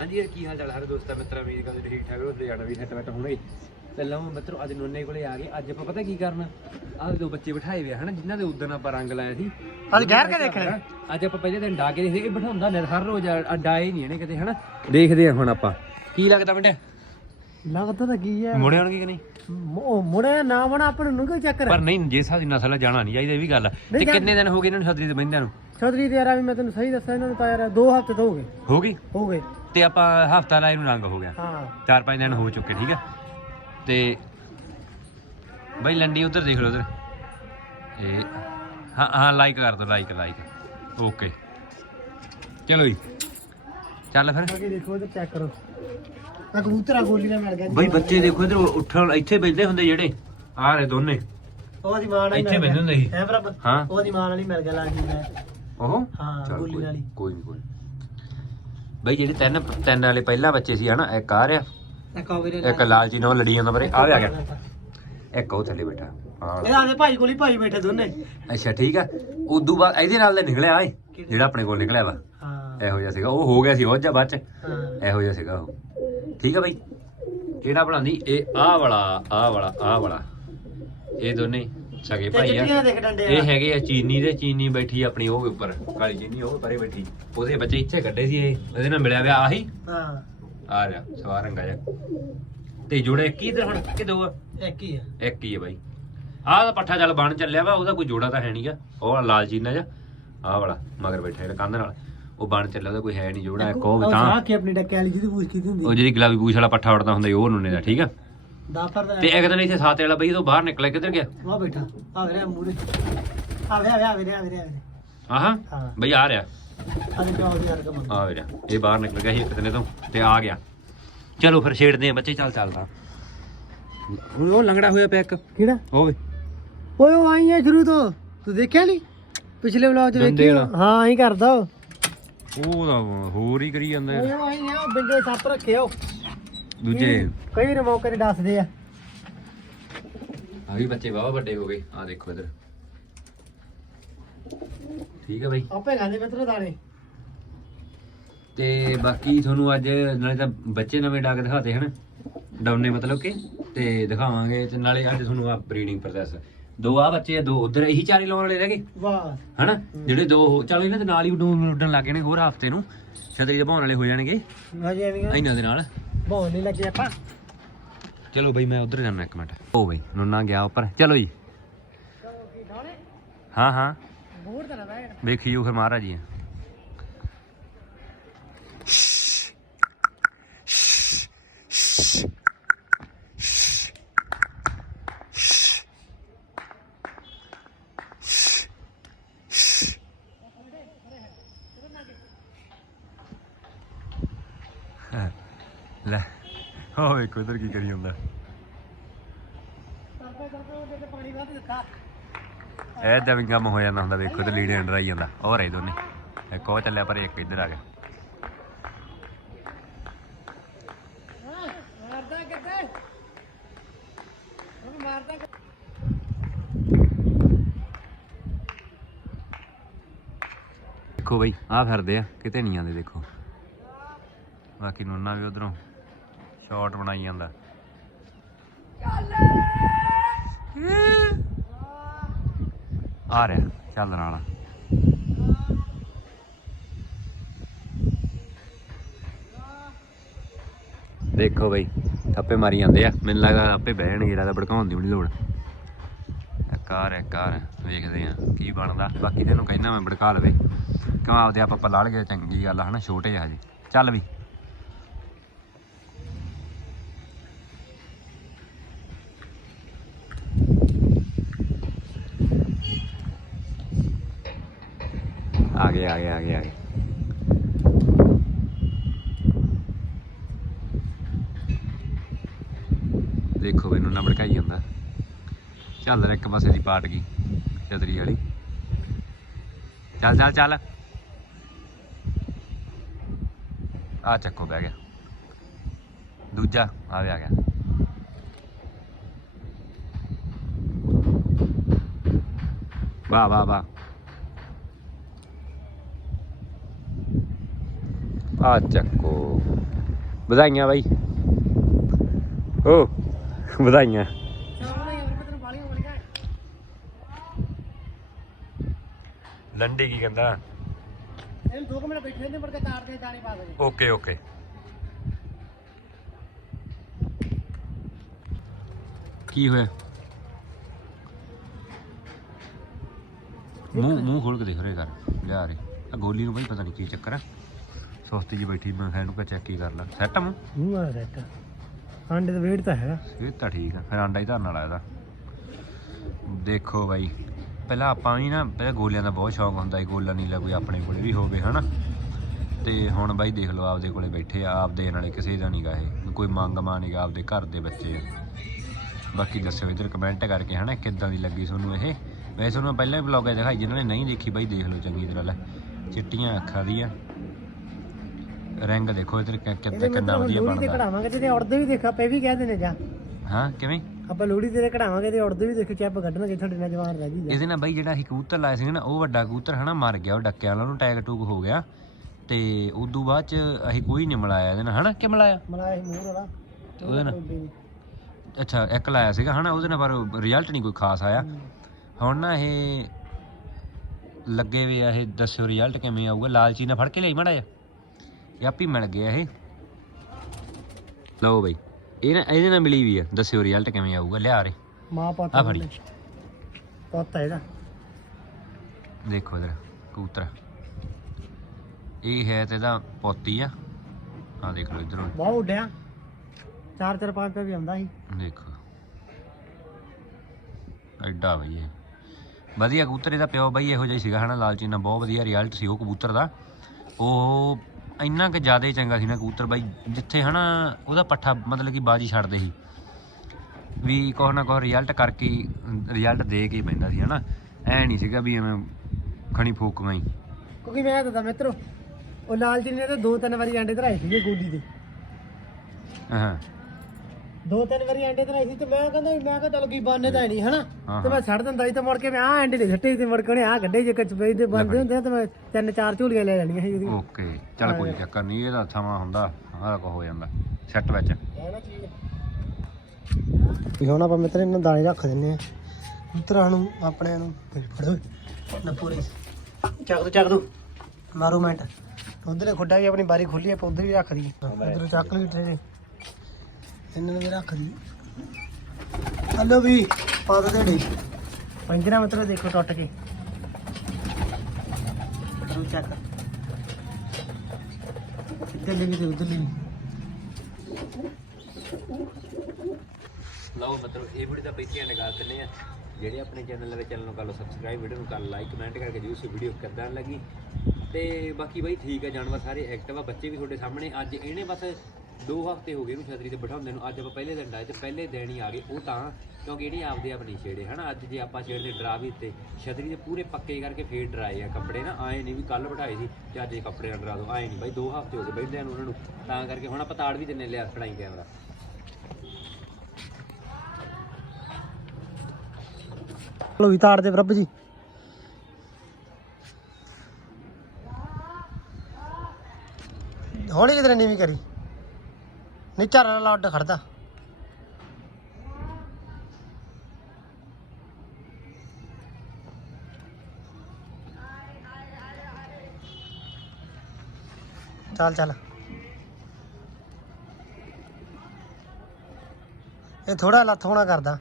ਹਾਂਜੀ ਯਾਰ ਕੀ ਹਾਲ ਚਾਲ? ਹਰ ਦੋਸਤਾਂ ਮਿੱਤਰਾਂ ਮੇਰੀ ਗੱਲ ਠੀਕ ਠਾਕ ਹੋ ਤੇ ਜਾਣਾ ਵੀ ਸੈੱਟ ਬੈਠ ਹੁਣੇ ਪਹਿਲਾਂ ਉਹ ਮਿੱਤਰੋ ਅੱਜ ਨੋਨੇ ਕੋਲੇ ਆ ਗਏ। ਅੱਜ ਆਪਾਂ ਪਤਾ ਕੀ ਕਰਨਾ? ਆਹ ਦੋ ਬੱਚੇ ਬਿਠਾਏ ਹੋਏ ਹਨਾ ਜਿਨ੍ਹਾਂ ਦੇ ਉਦੋਂ ਆਪਾਂ ਰੰਗ ਲਾਇਆ ਸੀ। ਅੱਜ ਗੈਰ ਕੇ ਦੇਖਣੇ ਅੱਜ ਆਪਾਂ ਪਹਿਲੇ ਦਿਨ ਡਾ ਕੇ ਦੇਖਦੇ ਇਹ ਬਿਠਾਉਂਦਾ ਨੇ ਹਰ ਰੋਜ਼ ਡਾਏ ਨਹੀਂ ਇਹਨੇ ਕਿਤੇ ਹਨਾ। ਦੇਖਦੇ ਆ ਹੁਣ ਆਪਾਂ। ਕੀ ਲੱਗਦਾ ਬੇਟਾ ਲੱਗਦਾ ਤਾਂ ਕੀ ਹੈ ਮੁੜੇ ਆਉਣਗੇ ਕਿ ਨਹੀਂ? ਮੁੜੇ ਨਾ ਬਣਾ ਆਪਾਂ ਨੂੰ ਕੋਈ ਚੱਕਰ ਪਰ ਨਹੀਂ ਜੇ ਸਾਡੀ ਨਸਲ ਜਾਣਾ ਨਹੀਂ ਚਾਹੀਦਾ ਇਹ ਵੀ ਗੱਲ। ਤੇ ਕਿੰਨੇ ਦਿਨ ਹੋ ਗਏ ਇਹਨਾਂ ਨੂੰ ਛਤਰੀ ਤੇ ਬੈੰਦਿਆਂ ਨੂੰ? ਚੌਧਰੀ ਤੇ ਯਾਰ ਵੀ ਮੈਂ ਤੈਨੂੰ ਸਹੀ ਦੱਸਾਂ ਇਹਨਾਂ ਨੂੰ ਤਾਂ ਯਾਰ ਦੋ ਹਫ਼ਤੇ ਤੋਂ ਹੋ ਗਏ। ਹੋ ਗਈ? ਹੋ ਗਏ। ਤੇ ਆਪਾਂ ਹਫਤਾ ਲਾਏ ਨੂੰ ਰੰਗ ਹੋ ਗਿਆ। ਹਾਂ। ਚਾਰ ਪੰਜ ਦਿਨ ਹੋ ਚੁੱਕੇ ਠੀਕ ਆ? ਤੇ ਬਈ ਲੰਡੀ ਉਧਰ ਦੇਖ ਲਓ ਉਧਰ। ਇਹ ਹਾਂ ਹਾਂ ਲਾਈਕ ਕਰ ਦੋ ਲਾਈਕ ਲਾਈਕ ਓਕੇ ਚਲੋ ਜੀ। ਚੱਲ ਫਿਰ। ਬਾਕੀ ਦੇਖੋ ਇਧਰ ਚੈੱਕ ਕਰੋ। ਆ ਕਬੂਤਰ ਆ ਗੋਲੀ ਨਾਲ ਮਿਲ ਗਿਆ ਜੀ। ਬਈ ਬੱਚੇ ਦੇਖੋ ਇਧਰ ਉੱਠਣ ਇੱਥੇ ਬੈਠਦੇ ਹੁੰਦੇ ਜਿਹੜੇ। ਆਹ ਰੇ ਦੋਨੇ। ਉਹਦੀ ਮਾਂ ਨਾਲ ਹੀ ਇੱਥੇ ਮਿਲ ਬੈਠਦੇ ਹੁੰਦੇ ਸੀ। ਹੈ ਭਰਾ? ਹਾਂ। ਉਹਦੀ ਮਾਂ ਨਾਲ ਹੀ ਮਿਲ ਗਿਆ ਲਾਗੀ ਮੈਂ ਉਹ? ਹਾਂ ਚੱਲ ਗੋਲੀ ਕੋਈ- ਨਾਲ ਹੀ। ਕੋਈ ਨਹੀਂ ਕੋਈ ਨੀ। ਬਈ ਜਿਹੜੇ ਤਿੰਨ ਤਿੰਨ ਵਾਲੇ ਪਹਿਲਾਂ ਬੱਚੇ ਸੀ ਹਨਾ ਇੱਕ ਆ ਰਿਹਾ। ਇੱਕ ਆ ਵੀਰੇ ਇੱਕ ਲਾਲ ਜੀ ਨਾਲ ਲੜੀ ਜਾਂਦਾ ਪਰੇ ਆ ਆ ਗਿਆ। ਇੱਕ ਉਹ ਥੱਲੇ ਬੈਠਾ। ਹਾਂ। ਇਹ ਆਦੇ ਭਾਈ ਕੋਲ ਹੀ ਭਾਈ ਬੈਠੇ ਦੋਨੇ। ਅੱਛਾ ਠੀਕ ਆ। ਉਦੋਂ ਬਾਅਦ ਇਹਦੇ ਨਾਲ ਤਾਂ ਨਿਕਲਿਆ ਏ ਜਿਹੜਾ ਆਪਣੇ ਕੋਲ ਨਿਕਲਿਆ ਵਾ। ਹਾਂ। ਇਹੋ ਜਿਹਾ ਸੀਗਾ। ਉਹ ਹੋ ਗਿਆ ਸੀ ਉਹ ਜਾਂ ਬਾਅਦ ਚ। ਇਹੋ ਜਿਹਾ ਸੀਗਾ ਉਹ। ਠੀਕ ਆ ਬਾਈ। ਕਿਹੜਾ ਬਣਾਉਂਦੀ ਇਹ ਆਹ ਵਾਲਾ ਆਹ ਵਾਲਾ ਆਹ ਵਾਲਾ। ਇਹ ਦੋਨੇ ਸਗੇ ਤੇ ਭਾਈ ਆ। ਚਿੱਟੀਆਂ ਦੇਖ ਡੰਡੇ ਇਹ ਹੈਗੇ ਆ ਚੀਨੀ ਦੇ ਚੀਨੀ ਬੈਠੀ ਆਪਣੀ ਉਹ ਉੱਪਰ ਕਾਲੀ ਚੀਨੀ ਉਹ ਪਰੇ ਬੈਠੀ। ਉਹਦੇ ਬੱਚੇ ਇੱਥੇ ਕੱਢੇ ਸੀ ਇਹ ਉਹਦੇ ਨਾਲ ਮਿਲਿਆ ਵਿਆ ਆਹੀ। ਹਾਂ। ਆ ਰਿਹਾ ਸਵਾਰ ਰੰਗਾ ਜਿਹਾ। ਤੇ ਜੋੜਾ ਇੱਕ ਹੀ ਹੁਣ ਕਿ ਦੋ ਆ। ਇੱਕ ਹੀ ਆ। ਇੱਕ ਹੀ ਹੈ ਬਾਈ। ਆਹ ਦਾ ਪੱਠਾ ਚੱਲ ਬਣ ਚੱਲਿਆ ਵਾ ਉਹਦਾ ਕੋਈ ਜੋੜਾ ਤਾਂ ਹੈ ਨਹੀਂਗਾ ਉਹ ਵਾਲਾ ਲਾਲ ਚੀਨਾ ਜਿਹਾ ਆਹ ਵਾਲਾ ਮਗਰ ਬੈਠਾ ਜਿਹੜਾ ਕੰਧ ਨਾਲ। ਉਹ ਬਣ ਚੱਲਿਆ ਉਹਦਾ ਕੋਈ ਹੈ ਨਹੀਂ ਜੋੜਾ ਇੱਕ ਉਹ ਤਾਂ। ਆ ਕੇ ਆਪਣੀ ਡੱਕੇ ਵਾਲੀ ਜਿਹਦੀ ਪੂਛ ਕੀਤੀ ਹੁੰਦੀ। ਉਹ ਜਿਹੜੀ ਗੁਲਾਬੀ ਪੂਛ ਵਾਲਾ ਪੱਠਾ ਉੜਦਾ ਹੁੰਦਾ ਉਹ ਨੂਨੇ ਦਾ ਠੀਕ ਆ? ਦਾ ਤੇ ਇੱਕ ਦਿਨ ਇੱਥੇ ਸਾਤੇ ਵਾਲਾ ਬਈ ਤੋਂ ਬਾਹਰ ਨਿਕਲਿਆ ਕਿੱਧਰ ਗਿਆ? ਆ ਬੈਠਾ। ਆ ਵੀਰੇ ਮੂਰੇ। ਆ ਵੇ ਆ ਵੇ ਆ ਵੇ ਆ ਵੇ ਆਹਾਂ ਹਾਂ। ਬਈ ਆ ਰਿਹਾ। ਆ ਯਾਰ ਰਿਹਾ ਇਹ ਬਾਹਰ ਨਿਕਲ ਗਿਆ ਸੀ ਇੱਕ ਦਿਨੇ ਤੋਂ ਤੇ ਆ ਗਿਆ। ਚਲੋ ਫਿਰ ਛੇੜਦੇ ਆ ਬੱਚੇ ਚੱਲ ਚੱਲਦਾ। ਉਹ ਲੰਗੜਾ ਹੋਇਆ ਪਿਆ ਇੱਕ। ਕਿਹੜਾ? ਹੋਵੇ ਓਏ ਉਹ ਆਈ ਸ਼ੁਰੂ ਤੋਂ। ਤੂੰ ਦੇਖਿਆ ਨਹੀਂ? ਪਿਛਲੇ ਵਲੌਗ ਚ ਵੇਖੀ ਵਾਲਾ। ਹਾਂ ਆਈ ਕਰਦਾ ਉਹ। ਹੋਰ ਹੀ ਕਰੀ ਜਾਂਦਾ ਓਏ ਉਹ ਆਈ ਆ ਉਹ ਬਿੰਗੇ ਸੱਪ ਰੱਖੇ ਉਹ। ਦੂਜੇ। ਕਈ ਵਾਰ ਮੌਕੇ ਤੇ ਦੱਸਦੇ ਆ। ਆ ਵੀ ਬੱਚੇ ਵਾਵਾ ਵੱਡੇ ਹੋ ਗਏ। ਆ ਦੇਖੋ ਇਧਰ। ਠੀਕ ਆ ਬਾਈ। ਆਪੇ ਖਾਂਦੇ ਮਿੱਤਰੋ ਦਾਣੇ। ਤੇ ਬਾਕੀ ਤੁਹਾਨੂੰ ਅੱਜ ਨਾਲੇ ਤਾਂ ਬੱਚੇ ਨਵੇਂ ਡਾਕ ਦਿਖਾਤੇ ਹਨ। ਡਾਉਨੇ ਮਤਲਬ ਕਿ। ਤੇ ਦਿਖਾਵਾਂਗੇ ਤੇ ਨਾਲੇ ਅੱਜ ਤੁਹਾਨੂੰ ਆ ਬਰੀਡਿੰਗ ਪ੍ਰੋਸੈਸ ਦੋ ਆ ਬੱਚੇ ਆ ਦੋ ਉਧਰ ਇਹੀ ਚਾਰੀ ਲਾਉਣ ਵਾਲੇ ਰਹਿ ਗਏ। ਵਾਹ। ਹਨਾ? ਜਿਹੜੇ ਦੋ ਹੋ- ਚੱਲ ਇਹਨਾਂ ਦੇ ਨਾਲ ਹੀ ਉੱਡਣ ਉੱਡਣ ਲੱਗ ਗਏ ਨੇ ਹੋਰ ਹਫ਼ਤੇ ਨੂੰ। ਛਤਰੀ ਦੇ ਭਾਉਣ ਵਾਲੇ ਹੋ ਜਾਣਗੇ। ਹਜੇ ਇਹਨਾਂ ਦੇ ਨਾਲ। ਬਹੁਤ ਨਹੀਂ ਲੱਗੇ ਆਪਾਂ ਚਲੋ ਬਈ ਮੈਂ ਉਧਰ ਜਾਣਾ ਇੱਕ ਮਿੰਟ ਓ ਬਈ ਨੁੰਨਾ ਗਿਆ ਉੱਪਰ ਚਲੋ ਜੀ ਹਾਂ ਹਾਂ ਬੋਰ ਤਾਂ ਨਾ ਵੇਖੀਓ ਫਿਰ ਮਹਾਰਾਜ ਜੀ ਲੈ। ਹੋ ਵੇਖੋ ਇਧਰ ਕੀ ਕਰੀ ਹੁੰਦਾ ਕਰਦੇ ਕਰਦੇ ਉਹਦੇ ਤੇ ਪਾਣੀ ਵੱਧ ਦਿੱਤਾ ਐਦਾਂ ਵੀ ਕੰਮ ਹੋ ਜਾਂਦਾ ਹੁੰਦਾ, ਵੇਖੋ ਤੇ ਲੀੜੇ ਅੰਡਰ ਆਈ ਜਾਂਦਾ। ਉਹ ਰਹੇ ਦੋਨੇ। ਇੱਕ ਉਹ ਚੱਲਿਆ, ਪਰ ਇੱਕ ਇੱਧਰ ਆ ਗਿਆ। ਮਾਰਦਾ ਕਿੱਥੇ ਉਹ ਮਾਰਦਾ ਦੇਖੋ ਬਈ ਆ ਫਿਰਦੇ ਆ, ਕਿਤੇ ਨਹੀਂ ਆਉਂਦੇ, ਦੇਖੋ। ਬਾਕੀ ਨੋਨਾ ਵੀ ਉਧਰੋਂ। ਸ਼ਾਟ ਬਣਾਈ ਜਾਂਦਾ। ਆ ਰਿਹਾ, ਚੱਲ ਨਾਲ। ਦੇਖੋ ਬਈ, ਥੱਪੇ ਮਾਰੀ ਜਾਂਦੇ ਆ। ਮੈਨੂੰ ਲੱਗਦਾ ਆਪੇ ਬਹਿ ਜਾਣਗੇ ਲੱਗਦਾ ਭੜਕਾਉਣ ਦੀ ਵੀ ਨਹੀਂ ਲੋੜ। ਇੱਕ ਕਾਰ ਹੈ ਕਾਰ ਵੇਖਦੇ ਆ ਕੀ ਬਣਦਾ। ਬਾਕੀ ਤੈਨੂੰ ਕਹਿੰਦਾ ਮੈਂ ਭੜਕਾ ਲਵੇ। ਕਿਉਂ ਆਪਦੇ ਆਪ ਆਪਾਂ ਲੜ ਗਏ, ਚੰਗੀ ਗੱਲ ਆ, ਹਨਾ, ਛੋਟੇ ਆ ਹਜੇ। ਚੱਲ ਵੀ ਆ ਗਏ ਆ ਗਏ ਆ ਗਏ ਆ ਗਏ। ਦੇਖੋ ਮੈਨੂੰ ਨਾ ਭੜਕਾਈ ਜਾਂਦਾ। ਚੱਲ ਰਿਹਾ ਇੱਕ ਪਾਸੇ ਦੀ ਪਾਟ ਗਈ ਚਤਰੀ ਵਾਲੀ। ਚੱਲ ਚੱਲ ਚੱਲ। ਆ ਚੱਕੋ, ਬਹਿ ਗਿਆ। ਦੂਜਾ ਆ ਵੀ ਆ ਗਿਆ। ਵਾਹ ਵਾਹ ਵਾਹ। ਆ ਚੱਕੋ। ਵਧਾਈਆਂ ਬਾਈ। ਓ ਵਧਾਈਆਂ। ਲੰਡੀ ਕੀ ਕਹਿੰਦਾ? ਇਹਨੂੰ ਦੋ ਕੁ ਮਿੰਟ ਬੈਠੇ ਨੇ ਮੁੜ ਕੇ ਤਾਰ ਦੇ ਜਾਣੀ ਪਾ ਦੇ। Okay okay. ਕੀ ਹੋਇਆ? ਮੂੰਹ ਮੂੰਹ ਖੋਲ ਕੇ ਦੇਖ ਰਹੇ ਕਰ ਲਿਆ ਰੇ। ਆ ਗੋਲੀ ਨੂੰ ਬਈ ਪਤਾ ਨਹੀਂ ਕੀ ਚੱਕਰ ਆ। ਸੁਸਤੀ ਜੀ ਬੈਠੀ ਮੈਂ ਖੈਰ ਨੂੰ ਕਹ ਚੈੱਕ ਹੀ ਕਰ ਲਾ। ਸੈੱਟ ਮੂੰਹ? ਮੂੰਹ ਆ। ਰੈਟ ਆਂਡੇ ਦਾ ਵੇਟ ਤਾਂ ਹੈਗਾ। ਇਹ ਤਾਂ ਠੀਕ ਆ ਫਿਰ ਆਂਡਾ ਹੀ ਧਰਨ ਵਾਲਾ ਇਹਦਾ। ਦੇਖੋ ਬਾਈ ਪਹਿਲਾਂ ਆਪਾਂ ਵੀ ਨਾ ਪਹਿਲਾਂ ਗੋਲਿਆਂ ਦਾ ਬਹੁਤ ਸ਼ੌਕ ਹੁੰਦਾ ਸੀ ਗੋਲਾ ਨੀਲਾ ਕੋਈ ਆਪਣੇ ਕੋਲੇ ਵੀ ਹੋਵੇ ਹਨਾ? ਤੇ ਹੁਣ ਬਾਈ ਦੇਖ ਲਓ ਆਪਦੇ ਕੋਲੇ ਬੈਠੇ ਆ ਆਪਦੇ ਨਾਲੇ ਕਿਸੇ ਦਾ ਨਹੀਂਗਾ ਇਹ। ਕੋਈ ਮੰਗ ਮਾਂ ਨਹੀਂਗਾ ਆਪਦੇ ਘਰ ਦੇ ਬੱਚੇ ਆ। ਬਾਕੀ ਦੱਸਿਓ ਇਧਰ ਕਮੈਂਟ ਕਰਕੇ ਹਨਾ ਕਿੱਦਾਂ ਦੀ ਲੱਗੀ ਤੁਹਾਨੂੰ ਇਹ? ਵੈਸੇ ਤੁਹਾਨੂੰ ਪਹਿਲਾਂ ਵੀ ਵਲੌਗ ਦਿਖਾਈ ਜਿਨ੍ਹਾਂ ਨੇ ਨਹੀਂ ਦੇਖੀ ਬਾਈ ਦੇਖ ਲਓ ਚੰਗੀ ਤਰ੍ਹਾਂ ਲੈ। ਚਿੱਟੀਆਂ ਅੱਖਾਂ ਦੀ ਆ ਰੰਗ ਦੇਖੋ ਇਧਰ ਕਿੱਦਾਂ ਕਿੰਨਾ ਵਧੀਆ ਲੋੜੀ ਤੇ ਬਣਦਾ ਕਢਾਵਾਂਗੇ ਤੇ ਉੜਦੇ ਵੀ ਦੇਖਾ ਪਏ ਵੀ ਕਹਿੰਦੇ ਨੇ ਜਾ। ਹਾਂ ਕਿਵੇਂ? ਆਪਾਂ ਲੋੜੀ ਤੇ ਕਢਾਵਾਂਗੇ ਤੇ ਉੜਦੇ ਵੀ ਦੇਖੋ ਚੈਪ ਕੱਢਣਗੇ ਤੁਹਾਡੇ ਨਾਲ ਜਵਾਨ ਰਹਿ ਜੀ ਇਹਦੇ ਨਾਲ ਬਾਈ ਜਿਹੜਾ ਅਸੀਂ ਕਬੂਤਰ ਲਾਇਆ ਸੀ ਨਾ ਉਹ ਵੱਡਾ ਕਬੂਤਰ ਹਨਾ ਮਰ ਗਿਆ ਉਹ ਡੱਕਿਆ ਵਾਲਾ ਉਹਨੂੰ ਟੈਗ ਟੂਗ ਹੋ ਗਿਆ। ਤੇ ਉਦੋਂ ਬਾਅਦ ਚ ਅਸੀਂ ਕੋਈ ਨਹੀਂ ਮਿਲਾਇਆ ਇਹਦੇ ਨਾਲ ਹਨਾ? ਕਿ ਮਿਲਾਇਆ? ਮਲਾਇਆ ਸੀ ਮੂੰਹ ਵਾਲਾ। ਤੇ ਉਹਦੇ ਨਾਲ? ਅੱਛਾ ਇੱਕ ਲਾਇਆ ਸੀਗਾ ਹਨਾ ਉਹਦੇ ਨਾਲ ਪਰ ਰਿਜ਼ਲਟ ਨਹੀਂ ਕੋਈ ਖਾਸ ਆਇਆ। ਹੁਣ ਨਾ ਇਹ ਲੱਗੇ ਵੇ ਆ ਇਹ ਦੱਸਿਓ ਰਿਜ਼ਲਟ ਕਿਵੇਂ ਆਊਗਾ। ਲਾਲਚੀ ਨਾਲ ਫੜ ਕੇ ਲਈ ਮੜਾ ਜਾ ਆਪੀ ਮਿਲ ਗਿਆ ਇਹ। ਲਓ ਬਾਈ ਇਹ ਨਾ ਇਹਦੇ ਨਾਲ ਮਿਲੀ ਵੀ ਆ। ਦੱਸਿਓ ਰਿਜ਼ਲਟ ਕਿਵੇਂ ਆਊਗਾ ਲਿਆ ਰੇ ਮਾਂ ਪੁੱਤ ਆ ਫੜੀ। ਪੁੱਤ ਇਹਦਾ। ਦੇਖੋ ਇਧਰ ਕਬੂਤਰ। ਇਹ ਹੈ ਤੇ ਇਹਦਾ ਪੋਤੀ ਆ। ਆ ਦੇਖ ਲਓ ਇਧਰੋਂ। ਬਹੁਤ ਉੱਡਿਆ। ਚਾਰ ਚਾਰ ਪੰਜ ਤੇ ਵੀ ਆਉਂਦਾ ਸੀ। ਦੇਖੋ। ਐਡਾ ਬਈ ਇਹ। ਵਧੀਆ ਕਬੂਤਰ ਇਹਦਾ ਪਿਓ ਬਈ ਇਹੋ ਜਿਹਾ ਹੀ ਸੀਗਾ ਹਨਾ ਲਾਲਚੀ ਨਾਲ। ਬਹੁਤ ਵਧੀਆ ਰਿਜ਼ਲਟ ਸੀ ਉਹ ਕਬੂਤਰ ਦਾ। ਉਹ ਇੰਨਾ ਕਿ ਜ਼ਿਆਦਾ ਹੀ ਚੰਗਾ ਸੀ ਨਾ ਕਬੂਤਰ ਬਾਈ ਜਿੱਥੇ ਹਨਾ ਉਹਦਾ ਪੱਠਾ ਮਤਲਬ ਕਿ ਬਾਜੀ ਛੱਡਦੇ ਸੀ। ਵੀ ਕੁਛ ਨਾ ਕੁਛ ਰਿਜ਼ਲਟ ਕਰਕੇ ਰਿਜ਼ਲਟ ਦੇ ਕੇ ਪੈਂਦਾ ਸੀ ਹਨਾ। ਐ ਨਹੀਂ ਸੀਗਾ ਵੀ ਐਵੇਂ ਖਣੀ ਫੂਕਾਂ ਹੀ ਕਿਉਂਕਿ ਮੈਂ ਦੱਸਦਾ ਮਿੱਤਰੋ ਉਹ ਲਾਲਚੀ ਨੇ ਤਾਂ ਦੋ ਤਿੰਨ ਵਾਰੀ ਆਂਡੇ ਧਰਾਏ ਸੀਗੇ ਗੋਡੀ ਦੇ। ਹਾਂ। ਦੋ ਤਿੰਨ ਵਾਰੀ ਆਂਡੇ ਧਰਾਏ ਸੀ ਤੇ ਮੈਂ ਕਹਿੰਦਾ ਮੈਂ ਕਿਹਾ ਚੱਲ ਕੀ ਬਾਨੇ ਤਾਂ ਨਹੀਂ ਹਨਾ? ਹਾਂ, ਤੇ ਮੈਂ ਛੱਡ ਦਿੰਦਾ ਸੀ ਤੇ ਮੁੜ ਕੇ ਮੈਂ ਆਹ ਆਂਡੇ ਦੇ ਛੱਟੇ ਤੇ ਮੁੜ ਕੇ ਉਹਨੇ ਆਹ ਕੱਢੇ ਜੇ ਕੱਚ ਪਈ ਤੇ ਬੰਦੇ ਹੁੰਦੇ ਆ ਤੇ ਮੈਂ ਤਿੰਨ ਚਾਰ ਝੋਲੀਆਂ ਲੈ ਲੈਣੀਆਂ ਸੀ ਉਹਦੀ ਓਕੇ ਚੱਲ ਕੋਈ ਚੱਕਰ ਨਹੀਂ ਇਹਦਾ ਥਾਵਾਂ ਹੁੰਦਾ ਸਾਰਾ ਕੁਝ ਹੋ ਜਾਂਦਾ ਸੈੱਟ ਵਿੱਚ। ਵੀ ਹੁਣ ਆਪਾਂ ਮਿੱਤਰ ਇਹਨਾਂ ਦਾਣੇ ਰੱਖ ਦਿੰਨੇ ਆ ਮਿੱਤਰਾਂ ਨੂੰ ਆਪਣੇ ਨੂੰ ਫੜੋ। ਨਾ ਪੂਰੀ। ਚੱਕ ਦੋ ਚੱਕ ਦੋ। ਮਾਰੋ ਮਿੰਟ। ਉਧਰ ਖੁੱਡਾ ਵੀ ਆਪਣੀ ਬਾਰੀ ਖੋਲੀ ਆਪਾਂ ਉਧਰ ਵੀ ਰੱਖ ਦੀ ਉਧਰ ਚੱਕ ਲਈ ਟਰੇ ਇਹਨਾਂ ਨੂੰ ਵੀ ਰੱਖ ਦੀ। ਹਲੋ ਵੀ ਪਾ ਦੋ ਢੇੜੀ ਪੰਜਰਾ ਮਿੱਤਰ ਦੇਖੋ ਟੁੱਟ ਕੇ। ਕਰੋ ਚੱਕ। ਇੱਧਰ ਲੈ ਕੇ ਤੇ ਉਧਰ ਲੈ ਲਓ ਮਤਲਬ ਇਹ ਵੀਡੀਓ ਦਾ ਬੇਤੀਆਂ ਨਿਕਾਲ ਦਿੰਦੇ ਆ। ਜਿਹੜੇ ਆਪਣੇ ਚੈਨਲ ਦੇ ਚੈਨਲ ਨੂੰ ਕਰ ਲਓ ਸਬਸਕ੍ਰਾਈਬ ਵੀਡੀਓ ਨੂੰ ਕਰ ਲਾਈਕ ਕਮੈਂਟ ਕਰਕੇ ਜਰੂਰ ਸੀ ਵੀਡੀਓ ਕਿੱਦਾਂ ਲੱਗੀ। ਤੇ ਬਾਕੀ ਬਾਈ ਠੀਕ ਹੈ ਜਾਨਵਰ ਸਾਰੇ ਐਕਟਿਵ ਆ ਬੱਚੇ ਵੀ ਤੁਹਾਡੇ ਸਾਹਮਣੇ। ਅੱਜ ਇਹਨੇ ਬਸ 2 ਹਫ਼ਤੇ ਹੋ ਗਏ ਇਹਨੂੰ ਛਤਰੀ ਤੇ ਬਿਠਾਉਂਦੇ ਨੂੰ, ਅੱਜ ਆਪਾਂ ਪਹਿਲੇ ਦਿਨ ਡਾਏ ਤੇ ਪਹਿਲੇ ਦਿਨ ਹੀ ਆ ਗਏ ਉਹ ਤਾਂ, ਕਿਉਂਕਿ ਇਹਨੇ ਆਪਦੇ ਆਪ ਨਹੀਂ ਛੇੜੇ, ਹਨਾ? ਅੱਜ ਜੇ ਆਪਾਂ ਛੇੜਦੇ ਡਰਾ ਵੀ ਦਿੱਤੇ ਛਤਰੀ ਦੇ ਪੂਰੇ ਪੱਕੇ ਕਰਕੇ ਫੇਰ ਡਰਾਏ ਆ ਕੱਪੜੇ ਨਾ, ਆਏ ਨਹੀਂ ਵੀ ਕੱਲ ਬਿਠਾਏ ਸੀ ਤੇ ਅੱਜ ਇਹ ਕੱਪੜੇ ਨਾਲ ਡਰਾ ਦੋ, ਆਏ ਨਹੀਂ, ਬਾਈ 2 ਹਫ਼ਤੇ ਹੋ ਗਏ ਬੈਠਦਿਆਂ ਨੂੰ ਉਹਨਾਂ ਨੂੰ, ਤਾਂ ਕਰਕੇ ਹੁਣ ਆਪਾਂ ਤਾੜ ਵੀ ਦਿੰਨੇ ਲਿਆ ਫੜਾਈ ਕੈਮਰਾ। ਲੋ ਵੀ ਤਾੜ ਦੇ ਪ੍ਰਭ ਜੀ। ਹੌਲੀ ਕਿਧਰੇ ਨੀਵੀਂ ਕਰੀ। ਨਹੀਂ, ਝਾਰਾ ਨਾਲ ਉੱਡ ਖੜਦਾ। ਚੱਲ ਚੱਲ। ਇਹ ਥੋੜਾ ਲੱਥ ਹੋਣਾ ਕਰਦਾ।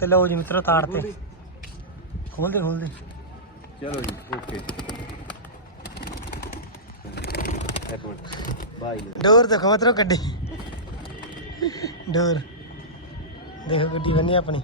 ਤੇ ਲਓ ਜੀ ਮਿੱਤਰੋ ਤਾੜ ਤੇ। ਖੋਲ ਦੇ ਖੋਲ ਦੇ ਚਲੋ ਜੀ, ਓਕੇ। ਡੋਰ ਦੇਖੋ ਮਿੱਤਰੋ ਗੱਡੀ। ਡੋਰ। ਦੇਖੋ ਗੱਡੀ ਬੰਨੀ ਆਪਣੀ।